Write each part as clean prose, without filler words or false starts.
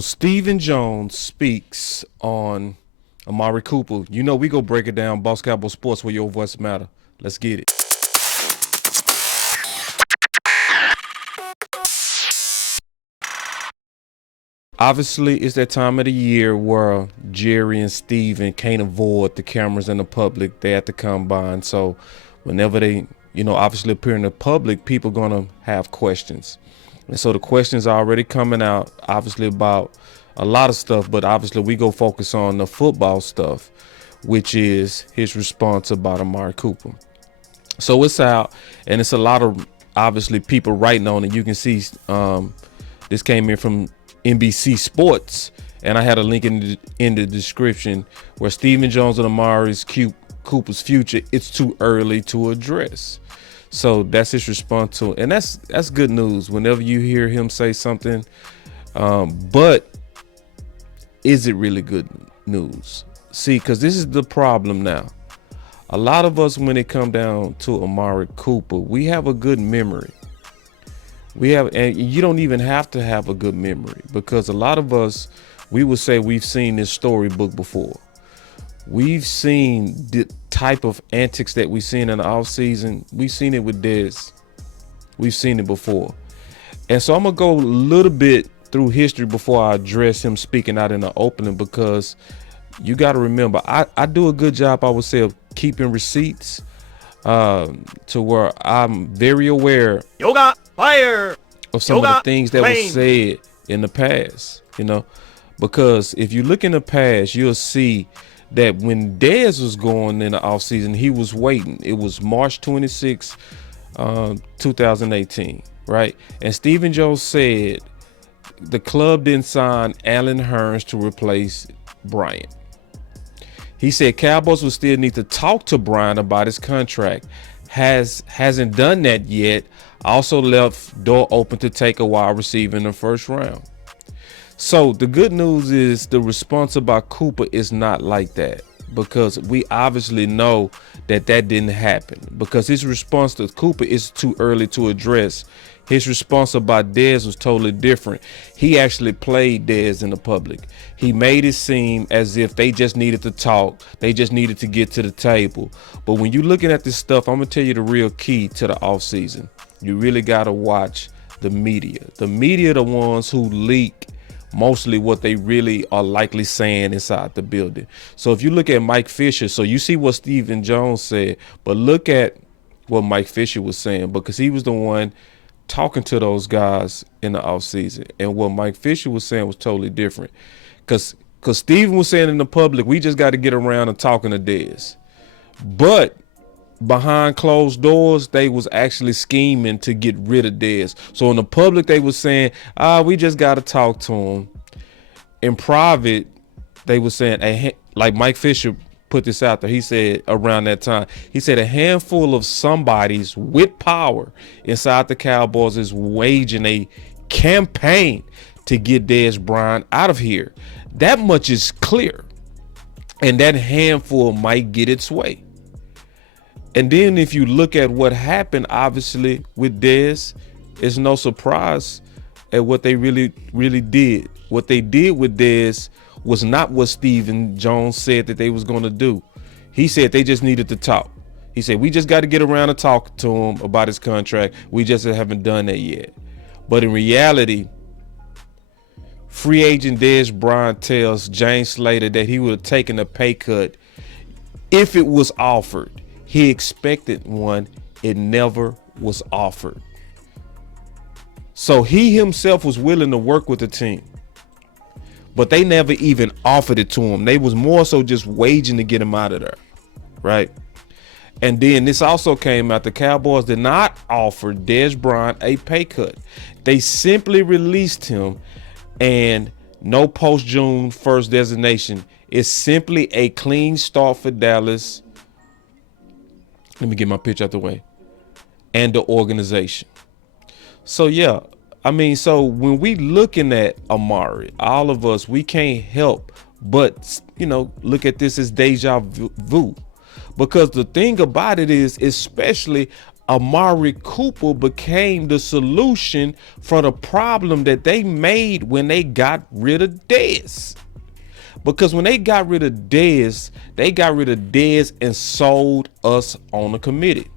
Stephen Jones speaks on Amari Cooper. You know we go break it down. Boss Cowboy Sports, where your voice matter. Let's get it. Obviously, it's that time of the year where Jerry and Steven can't avoid the cameras and the public. They have to combine. So whenever they, obviously appear in the public, people gonna have questions. And so the questions are already coming out, obviously about a lot of stuff, but obviously we go focus on the football stuff, which is his response about Amari Cooper. So it's out, and it's a lot of obviously people writing on it. You can see this came in from NBC Sports, and I had a link in the description where Stephen Jones and Amari Cooper's future, it's too early to address. So that's his response to it. And that's good news whenever you hear him say something. But is it really good news? See, because this is the problem now. A lot of us, when it come down to Amari Cooper, we have a good memory. And you don't even have to have a good memory, because a lot of us, we would say we've seen this storybook before. We've seen the type of antics that we've seen in the offseason. We've seen it with Dez. We've seen it before. And so I'm going to go a little bit through history before I address him speaking out in the opening, because you got to remember, I do a good job, I would say, of keeping receipts to where I'm very aware Yoga fire of some of the things that were said in the past, because if you look in the past, you'll see that when Dez was going in the offseason, he was waiting. It was March 26, 2018, right? And Stephen Jones said the club didn't sign Allen Hurns to replace Bryant. He said Cowboys will still need to talk to Bryant about his contract. Hasn't done that yet. Also left door open to take a wide receiver in the first round. So the good news is the response about Cooper is not like that, because we obviously know that didn't happen, because his response to Cooper is too early to address. His response about Dez was totally different. He actually played Dez in the public. He made it seem as if they just needed to talk. They just needed to get to the table. But when you're looking at this stuff, I'm going to tell you the real key to the offseason. You really got to watch the media. The media are the ones who leak mostly what they really are likely saying inside the building. So if you look at Mike Fisher, so you see what Stephen Jones said, but look at what Mike Fisher was saying, because he was the one talking to those guys in the offseason. And what Mike Fisher was saying was totally different. Because Stephen was saying in the public, we just got to get around and talking to Dez. But behind closed doors, they was actually scheming to get rid of Dez. So in the public, they was saying, we just got to talk to him. In private, they was saying, like Mike Fisher put this out there. He said around that time, he said a handful of somebodies with power inside the Cowboys is waging a campaign to get Dez Bryant out of here. That much is clear. And that handful might get its way. And then if you look at what happened, obviously, with Dez, it's no surprise at what they really did. What they did with Dez was not what Stephen Jones said that they was going to do. He said they just needed to talk. He said, we just got to get around and talk to him about his contract. We just haven't done that yet. But in reality, free agent Dez Bryant tells James Slater that he would have taken a pay cut if it was offered. He expected one. It never was offered. So he himself was willing to work with the team, but they never even offered it to him. They was more so just waging to get him out of there, right? And then this also came out. The Cowboys did not offer Dez Bryant a pay cut. They simply released him, and no post-June 1st designation. It's simply a clean start for Dallas. Let me get my pitch out the way. And the organization. So, yeah. So when we looking at Amari, all of us, we can't help but, look at this as deja vu. Because the thing about it is, especially Amari Cooper became the solution for the problem that they made when they got rid of Dez. Because when they got rid of Dez, they got rid of Dez and sold us on a committee.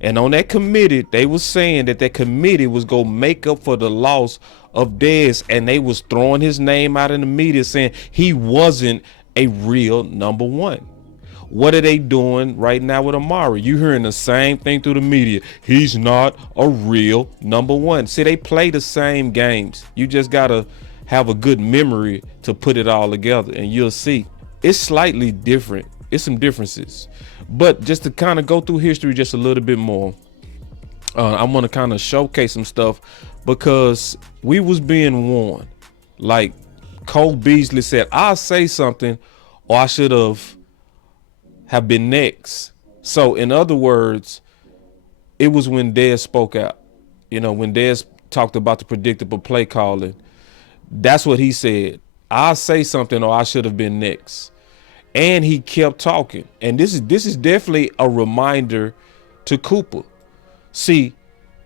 And on that committee, they was saying that committee was going to make up for the loss of Dez. And they was throwing his name out in the media saying he wasn't a real number one. What are they doing right now with Amari? You hearing the same thing through the media. He's not a real number one. See, they play the same games. You just got to have a good memory to put it all together, and you'll see it's slightly different. It's some differences. But just to kind of go through history just a little bit more, I want to kind of showcase some stuff because we was being warned. Like Cole Beasley said, I'll say something or I should have been next. So in other words, it was when Dez spoke out. You know, when Dez talked about the predictable play calling, that's what he said. I'll say something or I should have been next. And he kept talking. And this is definitely a reminder to Cooper. See,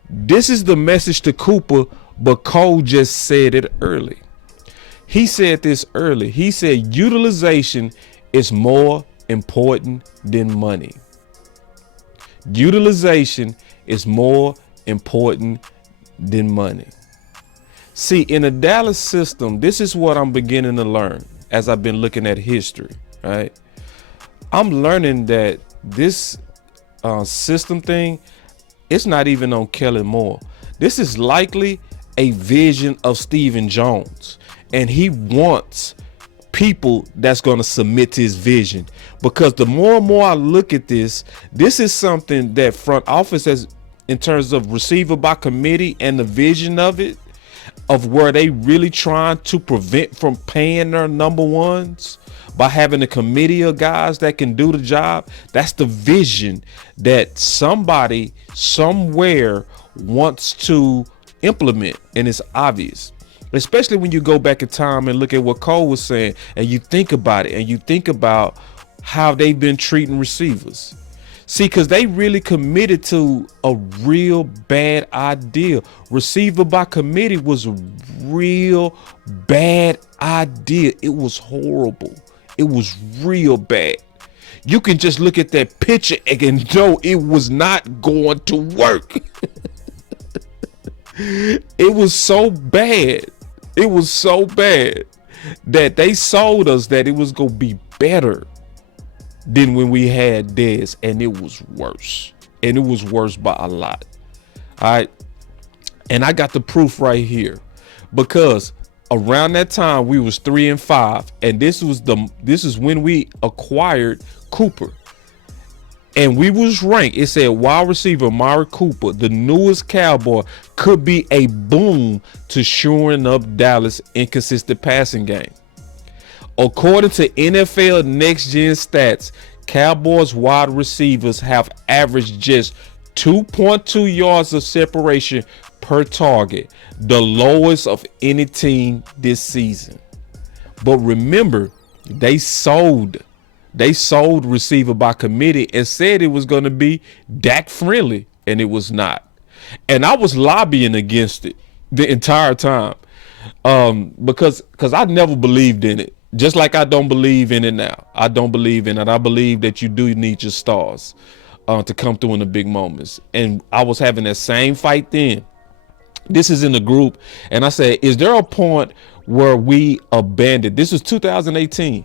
this is the message to Cooper, but Cole just said it early. He said this early. He said utilization is more important than money. Utilization is more important than money. See, in the Dallas system, this is what I'm beginning to learn as I've been looking at history, right? I'm learning that this system thing, it's not even on Kellen Moore. This is likely a vision of Stephen Jones, and he wants people that's going to submit to his vision. Because the more and more I look at this is something that front office has, in terms of receiver by committee and the vision of it, of where they really trying to prevent from paying their number ones by having a committee of guys that can do the job. That's the vision that somebody somewhere wants to implement, and it's obvious. Especially when you go back in time and look at what Cole was saying, and you think about it, and you think about how they've been treating receivers. See, because they really committed to a real bad idea. Receiver by committee was a real bad idea. It was horrible. It was real bad. You can just look at that picture and know it was not going to work. It was so bad. It was so bad that they sold us that it was going to be better than when we had Dez, and it was worse. And it was worse by a lot. All right. And I got the proof right here, because around that time we was 3-5, and this is when we acquired Cooper. And we was ranked. It said wide receiver Amari Cooper, the newest Cowboy, could be a boom to shoring up Dallas' inconsistent passing game. According to NFL Next Gen Stats, Cowboys wide receivers have averaged just 2.2 yards of separation per target, the lowest of any team this season. But remember, they sold receiver by committee and said it was going to be Dak friendly, and it was not. And I was lobbying against it the entire time because I never believed in it. Just like I don't believe in it now. I don't believe in it. I believe that you do need your stars to come through in the big moments. And I was having that same fight then. This is in the group. And I said, is there a point where we abandoned? This was 2018.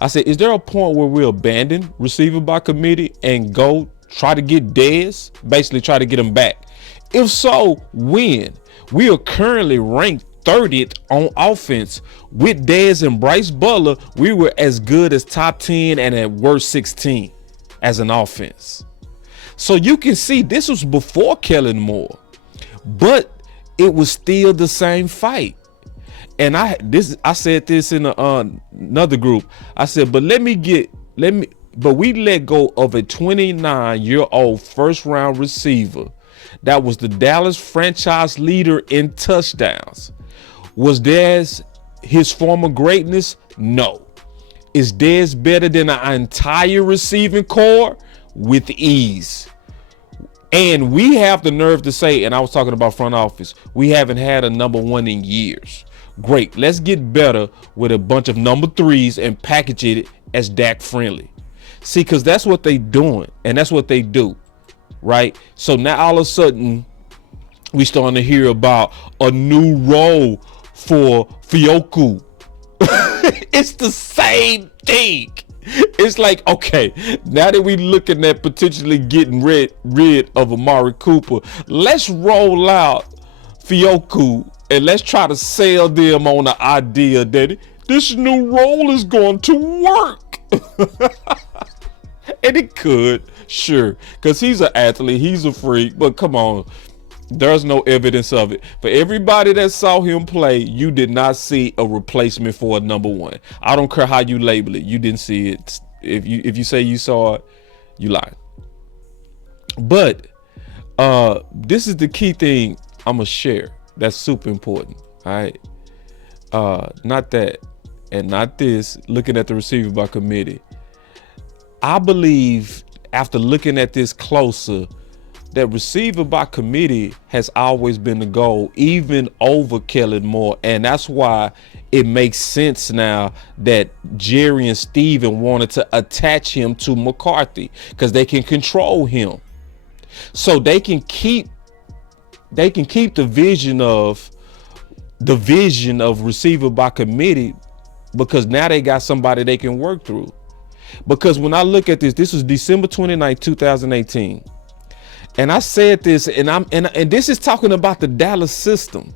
I said, is there a point where we abandon receiver by committee and go try to get Dez? Basically try to get him back. If so, when? We are currently ranked 30th on offense. With Dez and Bryce Butler, we were as good as top 10 and at worst 16 as an offense. So you can see this was before Kellen Moore, but it was still the same fight. And I said this in another group. I said, but we let go of a 29-year-old first-round receiver that was the Dallas franchise leader in touchdowns. Was Dez his former greatness? No. Is Dez better than our entire receiving core? With ease. And we have the nerve to say, and I was talking about front office, we haven't had a number one in years. Great. Let's get better with a bunch of number threes and package it as Dak friendly. See, because that's what they doing, and that's what they do, right? So now all of a sudden, we starting to hear about a new role for Fioku. It's the same thing. It's like, okay, now that we looking at potentially getting rid of Amari Cooper, let's roll out Fioku and let's try to sell them on the idea that this new role is going to work. And it could, sure, because he's an athlete, he's a freak, but come on, there's no evidence of it. For everybody that saw him play, you did not see a replacement for a number one. I don't care how you label it, you didn't see it. If you say you saw it, you lied. But this is the key thing I'm gonna share. That's super important. All right, not that and not this. Looking at the receiver by committee, I believe after looking at this closer, that receiver by committee has always been the goal, even over Kellen Moore. And that's why it makes sense now that Jerry and Steven wanted to attach him to McCarthy, because they can control him. So they can keep the vision of receiver by committee, because now they got somebody they can work through. Because when I look at this was December 29th, 2018. And I said this, and this is talking about the Dallas system,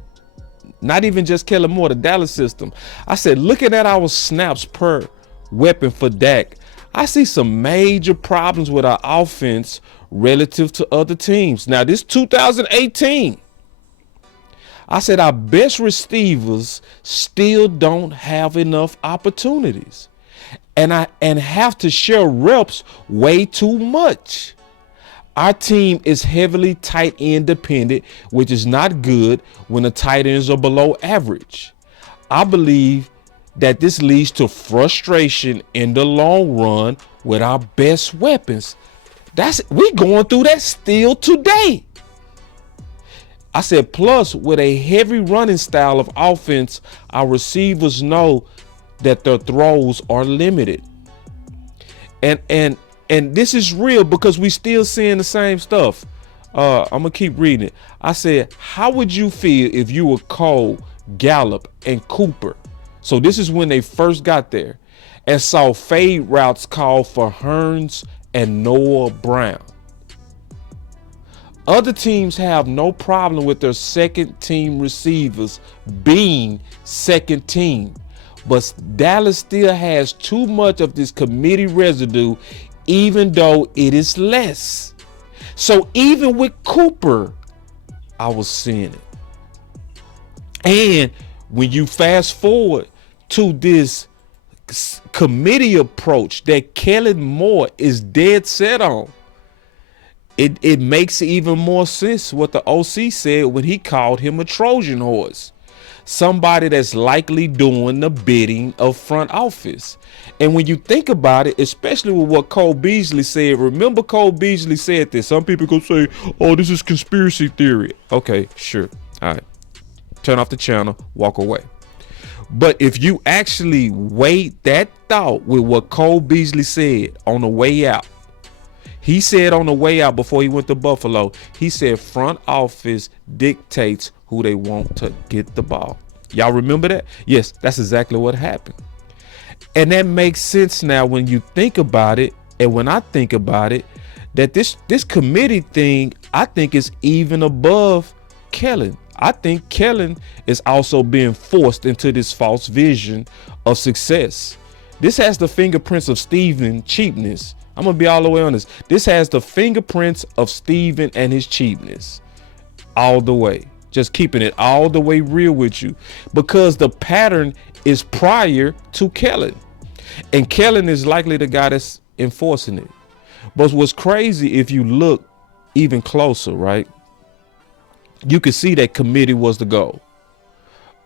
not even just Kellen Moore, the Dallas system. I said, looking at our snaps per weapon for Dak, I see some major problems with our offense relative to other teams. Now, this 2018, I said our best receivers still don't have enough opportunities, and have to share reps way too much. Our team is heavily tight end dependent, which is not good when the tight ends are below average. I believe that this leads to frustration in the long run with our best weapons. We going through that still today. I said, plus with a heavy running style of offense, our receivers know that their throws are limited. And this is real, because we still seeing the same stuff. I'm gonna keep reading it. I said, how would you feel if you were Cole, Gallup, and Cooper? So this is when they first got there, and saw fade routes called for Hearns and Noah Brown. Other teams have no problem with their second team receivers being second team, but Dallas still has too much of this committee residue, even though it is less. So even with Cooper, I was seeing it. And when you fast forward to this committee approach that Kellen Moore is dead set on, it makes even more sense what the OC said when he called him a Trojan horse. Somebody that's likely doing the bidding of front office. And when you think about it, especially with what Cole Beasley said, remember Cole Beasley said this. Some people could say, oh, this is conspiracy theory. Okay, sure. All right. Turn off the channel, walk away. But if you actually weigh that thought with what Cole Beasley said on the way out, he said on the way out before he went to Buffalo, he said front office dictates who they want to get the ball. Y'all remember that? Yes, that's exactly what happened. And that makes sense now when you think about it, and when I think about it, that this committee thing, I think, is even above Kellen. I think Kellen is also being forced into this false vision of success. This has the fingerprints of Steven cheapness. I'm going to be all the way honest. This has the fingerprints of Steven and his cheapness all the way. Just keeping it all the way real with you, because the pattern is prior to Kellen, and Kellen is likely the guy that's enforcing it. But what's crazy, if you look even closer, right, you can see that committee was the goal.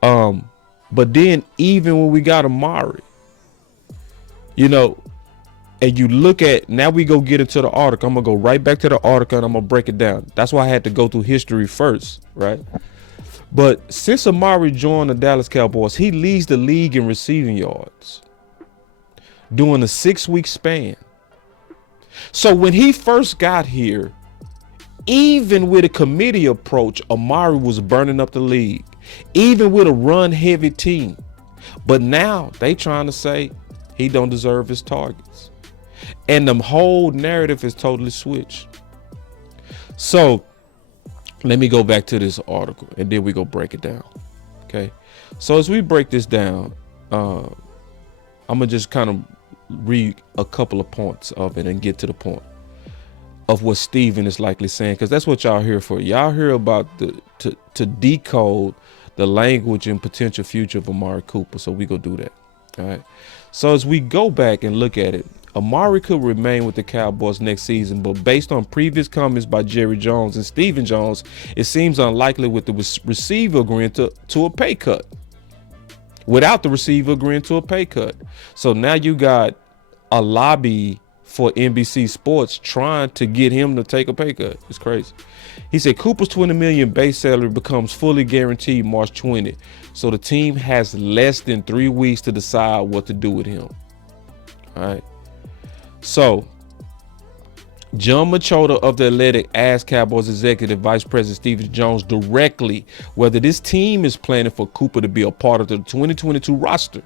But then even when we got Amari, and and you look at, now we go get into the article. I'm going to go right back to the article and I'm going to break it down. That's why I had to go through history first, right? But since Amari joined the Dallas Cowboys, he leads the league in receiving yards during a 6-week span. So when he first got here, even with a committee approach, Amari was burning up the league, even with a run-heavy team. But now they trying to say he don't deserve his targets. And the whole narrative is totally switched. So let me go back to this article and then we go break it down. Okay. So as we break this down, I'm going to just kind of read a couple of points of it and get to the point of what Steven is likely saying, because that's what y'all here for. Y'all hear about to decode the language and potential future of Amari Cooper. So we go do that. All right. So as we go back and look at it, Amari could remain with the Cowboys next season, but based on previous comments by Jerry Jones and Stephen Jones, it seems unlikely with the receiver agreeing to a pay cut. Without the receiver agreeing to a pay cut. So now you got a lobby for NBC Sports trying to get him to take a pay cut. It's crazy. He said Cooper's $20 million base salary becomes fully guaranteed March 20. So the team has less than 3 weeks to decide what to do with him. All right. So John Machota of The Athletic asked Cowboys executive vice president Stephen Jones directly whether this team is planning for Cooper to be a part of the 2022 roster.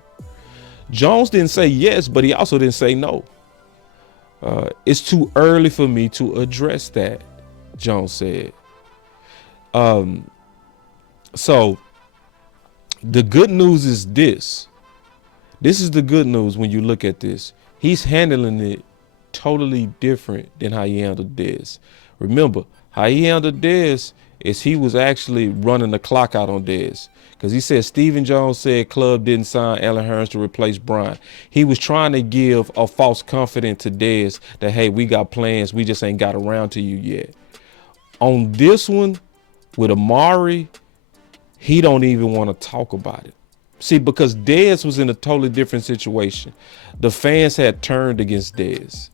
Jones didn't say yes, but he also didn't say no. It's too early for me to address that, Jones said. So the good news is this. This is the good news when you look at this. He's handling it totally different than how he handled Dez. Remember, how he handled Dez is he was actually running the clock out on Dez. Because he said Stephen Jones said club didn't sign Allen Hurns to replace Bryant. He was trying to give a false confidence to Dez that, hey, we got plans. We just ain't got around to you yet. On this one, with Amari, he don't even want to talk about it. See, because Dez was in a totally different situation. The fans had turned against Dez.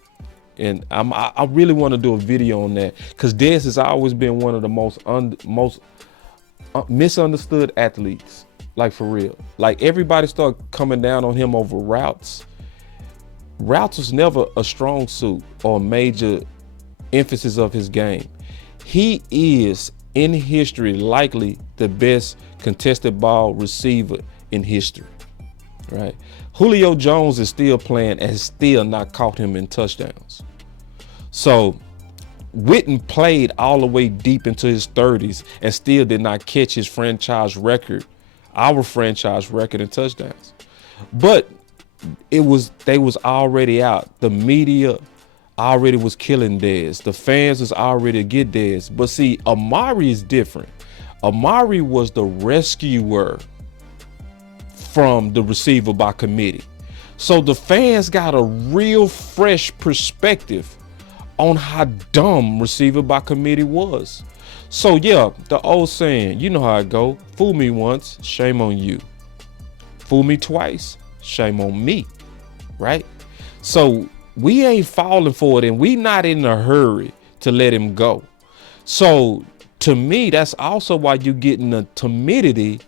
And I really want to do a video on that because Dez has always been one of the most misunderstood athletes, like for real. Like everybody started coming down on him over routes. Routes was never a strong suit or a major emphasis of his game. He is in history likely the best contested ball receiver in history, right? Julio Jones is still playing and has still not caught him in touchdowns. So Witten played all the way deep into his 30s and still did not catch his franchise record, our franchise record in touchdowns. But they was already out. The media already was killing Dez. The fans was already to get Dez. But see, Amari is different. Amari was the rescuer from the receiver by committee. So the fans got a real fresh perspective on how dumb receiver by committee was. So yeah, the old saying, you know how it go. Fool me once, shame on you. Fool me twice, shame on me, right? So we ain't falling for it and we not in a hurry to let him go. So to me, that's also why you're getting the timidity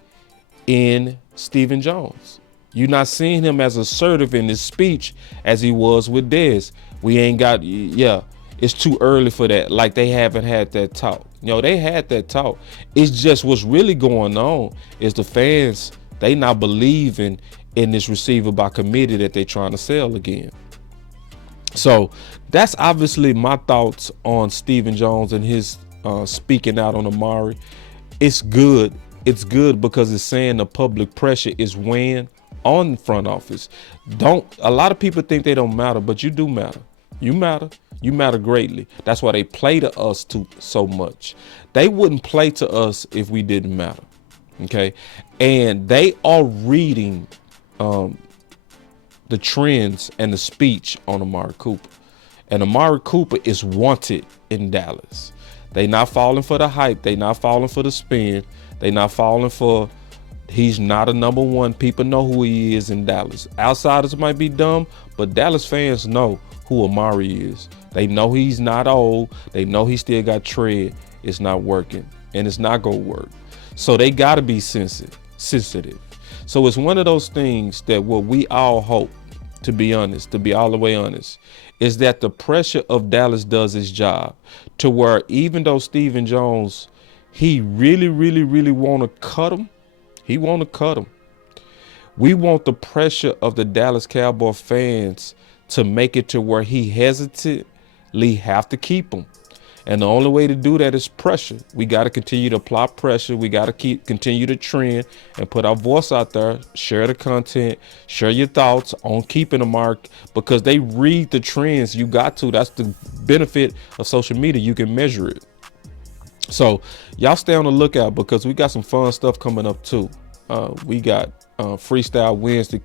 in Stephen Jones. You're not seeing him as assertive in his speech as he was with Dez. We ain't got, yeah, it's too early for that. Like they haven't had that talk. You know, they had that talk. It's just what's really going on is the fans, they not believing in this receiver by committee that they trying to sell again. So that's obviously my thoughts on Stephen Jones and his speaking out on Amari. It's good. It's good because it's saying the public pressure is weighing on front office. A lot of people think they don't matter, but you do matter. You matter. You matter greatly. That's why they play to us so much. They wouldn't play to us if we didn't matter. Okay. And they are reading the trends and the speech on Amari Cooper. And Amari Cooper is wanted in Dallas. They not falling for the hype. They not falling for the spin. They not falling for He's not a number one. People know who he is in Dallas. Outsiders might be dumb, but Dallas fans know who Amari is. They know he's not old. They know he still got tread. It's not working, and it's not gonna work. So they gotta be sensitive. So it's one of those things that what we all hope, to be honest, to be all the way honest, is that the pressure of Dallas does its job to where even though Stephen Jones, he really want to cut him. He want to cut him. We want the pressure of the Dallas Cowboy fans to make it to where he hesitantly have to keep him. And the only way to do that is pressure. We got to continue to apply pressure. We got to continue to trend and put our voice out there, share the content, share your thoughts on keeping the mark, because they read the trends. You got to. That's the benefit of social media. You can measure it. So y'all stay on the lookout, because we got some fun stuff coming up too. We got Freestyle Wednesday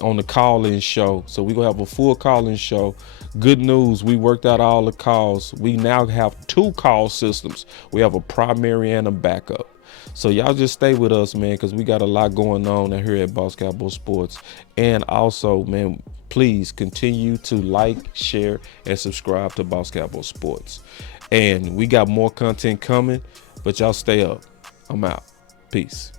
on the call-in show. So we're going to have a full call-in show. Good news, we worked out all the calls. We now have 2 call systems. We have a primary and a backup. So y'all just stay with us, man, because we got a lot going on here at Boss Cowboy Sports. And also, man, please continue to like, share, and subscribe to Boss Cowboy Sports. And we got more content coming, but y'all stay up. I'm out. Peace.